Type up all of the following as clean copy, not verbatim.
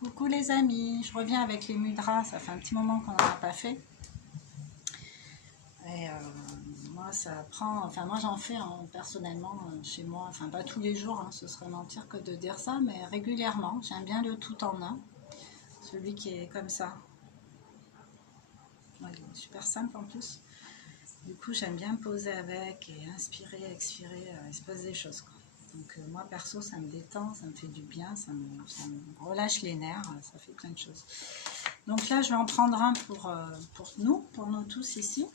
Coucou les amis, je reviens avec les mudras, ça fait un petit moment qu'on n'en a pas fait. Et moi ça prend, enfin moi j'en fais personnellement chez moi, enfin pas tous les jours, ce serait mentir que de dire ça, mais régulièrement. J'aime bien le tout en un, celui qui est comme ça. Ouais, il est super simple en plus. Du coup j'aime bien me poser avec et inspirer, expirer, il se passe des choses quoi. Donc moi perso ça me détend, ça me fait du bien, ça me relâche les nerfs, ça fait plein de choses. Donc là je vais en prendre un pour nous tous ici.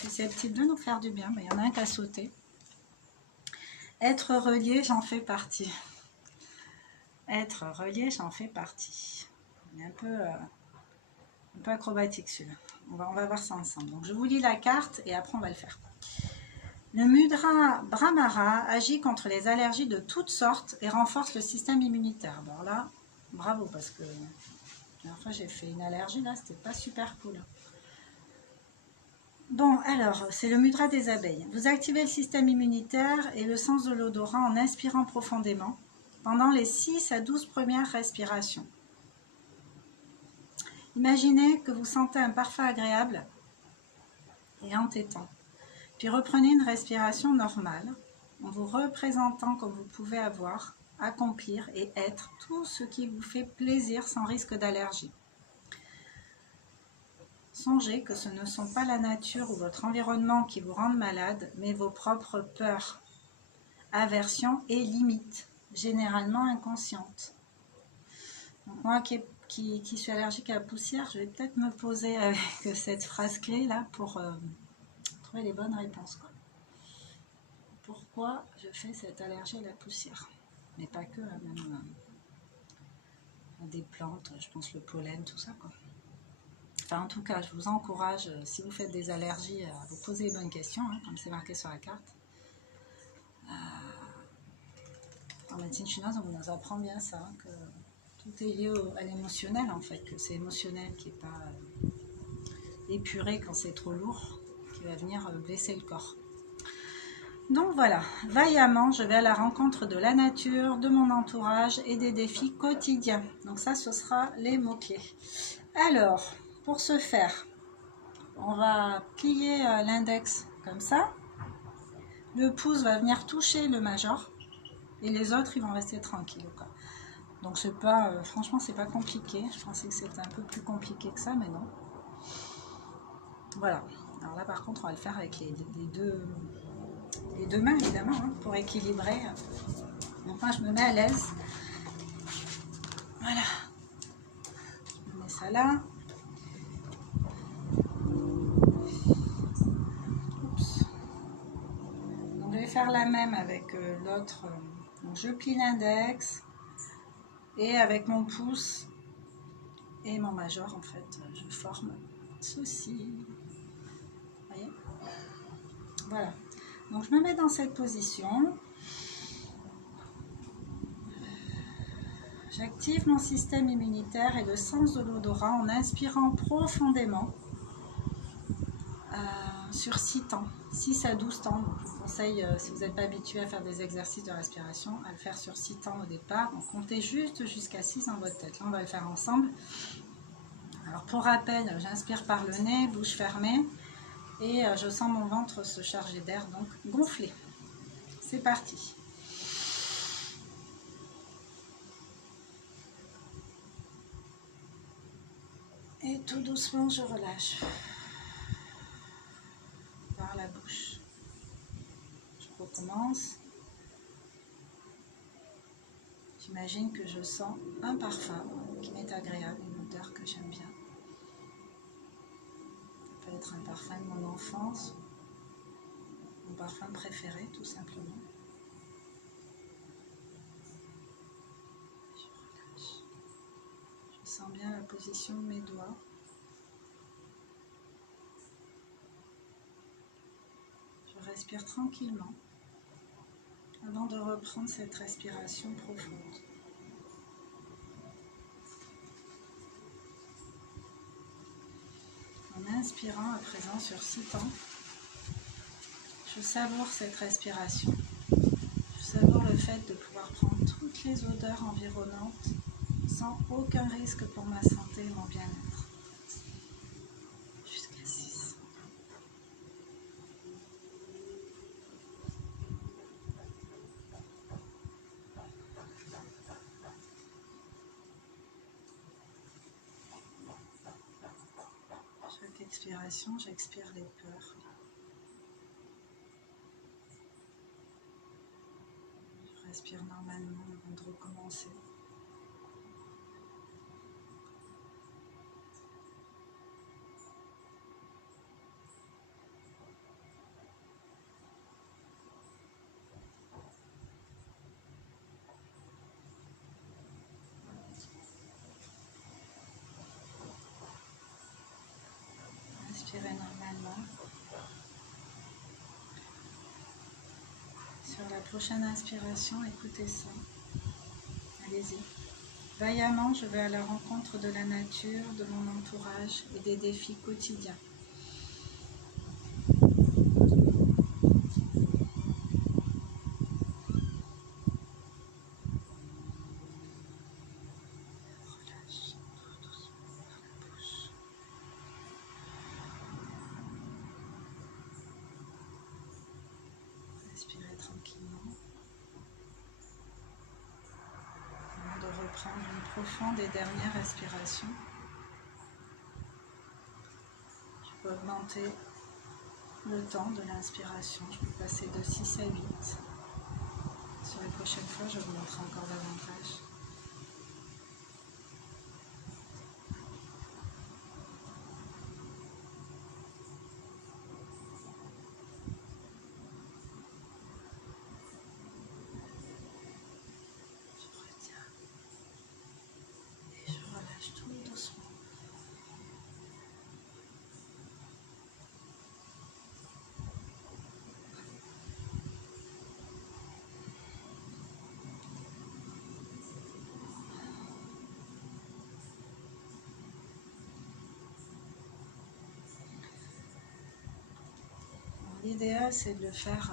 Susceptible de nous faire du bien, mais il y en a un qui a sauté. Être relié, j'en fais partie. Être relié, j'en fais partie. Il est un peu acrobatique celui-là. On va voir ça ensemble. Donc je vous lis la carte et après on va le faire. Le mudra Brahmara agit contre les allergies de toutes sortes et renforce le système immunitaire. Alors là, bravo, parce que la dernière fois j'ai fait une allergie, là c'était pas super cool. Bon, alors, c'est le mudra des abeilles. Vous activez le système immunitaire et le sens de l'odorat en inspirant profondément pendant les 6 à 12 premières respirations. Imaginez que vous sentez un parfum agréable et entêtant. Puis reprenez une respiration normale en vous représentant comme vous pouvez avoir, accomplir et être tout ce qui vous fait plaisir sans risque d'allergie. Songez que ce ne sont pas la nature ou votre environnement qui vous rendent malade, mais vos propres peurs, aversions et limites, généralement inconscientes. Donc moi qui suis allergique à la poussière, je vais peut-être me poser avec cette phrase clé là pour trouver les bonnes réponses, quoi. Pourquoi je fais cette allergie à la poussière? Mais pas que, même des plantes, je pense le pollen, tout ça, quoi. Enfin, en tout cas, je vous encourage, si vous faites des allergies, à vous poser les bonnes questions, comme c'est marqué sur la carte. En médecine chinoise, on nous apprend bien ça, que tout est lié à l'émotionnel, en fait, que c'est émotionnel qui n'est pas épuré quand c'est trop lourd, qui va venir blesser le corps. Donc voilà, vaillamment, je vais à la rencontre de la nature, de mon entourage et des défis quotidiens. Donc ça, ce sera les mots-clés. Alors, pour ce faire, on va plier l'index comme ça. Le pouce va venir toucher le major et les autres, ils vont rester tranquilles, quoi. Donc c'est pas, franchement, c'est pas compliqué. Je pensais que c'était un peu plus compliqué que ça, mais non. Voilà. Alors là, par contre, on va le faire avec les deux mains, évidemment, pour équilibrer. Donc moi, je me mets à l'aise. Voilà. Je mets ça là. Oups. Donc je vais faire la même avec l'autre. Donc je plie l'index. Et avec mon pouce et mon major, en fait, je forme ceci. Vous voyez? Voilà. Donc je me mets dans cette position. J'active mon système immunitaire et le sens de l'odorat en inspirant profondément sur 6 temps, 6 à 12 temps. Donc, je vous conseille, si vous n'êtes pas habitué à faire des exercices de respiration, à le faire sur 6 temps au départ. Donc comptez juste jusqu'à 6 dans votre tête. Là, on va le faire ensemble. Alors pour rappel, j'inspire par le nez, bouche fermée, et je sens mon ventre se charger d'air, donc gonfler. C'est parti. Et tout doucement, je relâche par la bouche. Je recommence. J'imagine que je sens un parfum qui m'est agréable, une odeur que j'aime bien. Ça peut être un parfum de mon enfance, mon parfum préféré tout simplement. Je relâche. Je sens bien la position de mes doigts. Je respire tranquillement avant de reprendre cette respiration profonde. En inspirant à présent sur 6 temps, je savoure cette respiration. Je savoure le fait de pouvoir prendre toutes les odeurs environnantes sans aucun risque pour ma santé et mon bien-être. Jusqu'à 6. Chaque expiration, j'expire les peurs. Je respire normalement avant de recommencer. Respirez normalement. Sur la prochaine inspiration, écoutez ça. Allez-y. Vaillamment, je vais à la rencontre de la nature, de mon entourage et des défis quotidiens. Relâche tout doucement la bouche. Respirez tranquillement. Avant de reprendre une profonde et dernière respiration, je peux augmenter le temps de l'inspiration. Je peux passer de 6 à 8. Sur les prochaines fois, je vous montrerai encore davantage. Je retiens et je relâche tout doucement. L'idéal, c'est de le faire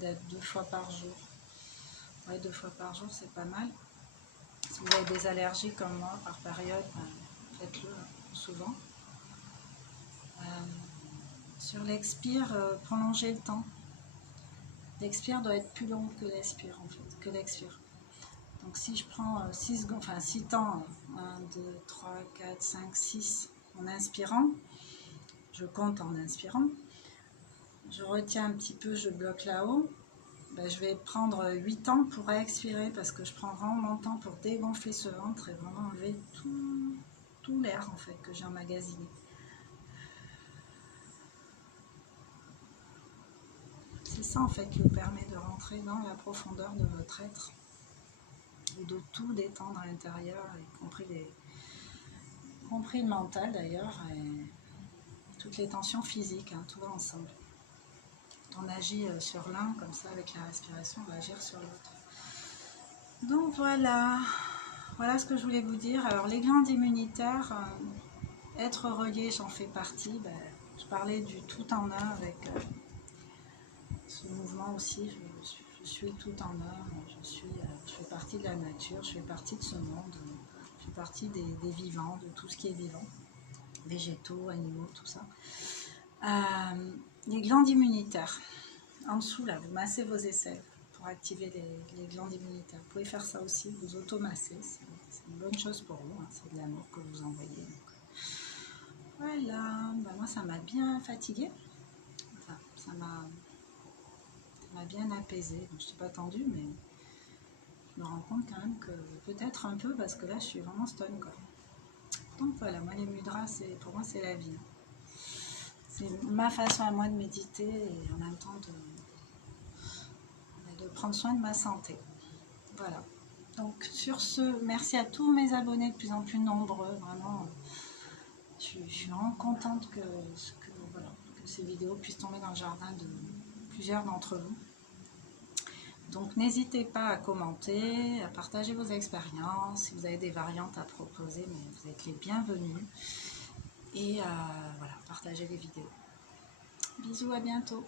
d'être 2 fois par jour. Ouais, 2 fois par jour, c'est pas mal. Si vous avez des allergies comme moi par période, faites-le souvent. Sur l'expire, prolongez le temps. L'expire doit être plus long que l'expire en fait, que l'expire. Donc si je prends 6 secondes, enfin 6 temps, 1, 2, 3, 4, 5, 6 en inspirant, je compte en inspirant, je retiens un petit peu, je bloque là-haut, ben, je vais prendre 8 temps pour expirer parce que je prends vraiment mon temps pour dégonfler ce ventre et vraiment enlever tout l'air en fait que j'ai emmagasiné. C'est ça en fait qui vous permet de rentrer dans la profondeur de votre être et de tout détendre à l'intérieur, y compris le mental d'ailleurs, et toutes les tensions physiques, hein, tout va ensemble. Quand on agit sur l'un comme ça avec la respiration, on va agir sur l'autre. Donc voilà ce que je voulais vous dire. Alors les glandes immunitaires, être relié, j'en fais partie. Ben, je parlais du tout en un avec ce mouvement aussi. Je suis tout en un. Je fais partie de la nature, je fais partie de ce monde, je fais partie des vivants, de tout ce qui est vivant, végétaux, animaux, tout ça. Les glandes immunitaires. En dessous, là, vous massez vos aisselles pour activer les glandes immunitaires. Vous pouvez faire ça aussi, vous automassez. C'est une bonne chose pour vous, hein, c'est de l'amour que vous envoyez. Donc, voilà, ben, moi ça m'a bien fatiguée. Enfin, ça m'a bien apaisée. Je ne suis pas tendue, mais je me rends compte quand même que peut-être un peu, parce que là je suis vraiment stun, quoi. Donc voilà, moi les mudras, pour moi c'est la vie. C'est ma façon à moi de méditer et en même temps de prendre soin de ma santé. Voilà. Donc sur ce, merci à tous mes abonnés de plus en plus nombreux. Vraiment, je suis vraiment contente que ces vidéos puissent tomber dans le jardin de plusieurs d'entre vous. Donc n'hésitez pas à commenter, à partager vos expériences. Si vous avez des variantes à proposer, mais vous êtes les bienvenus. Et voilà, partagez les vidéos. Bisous, à bientôt.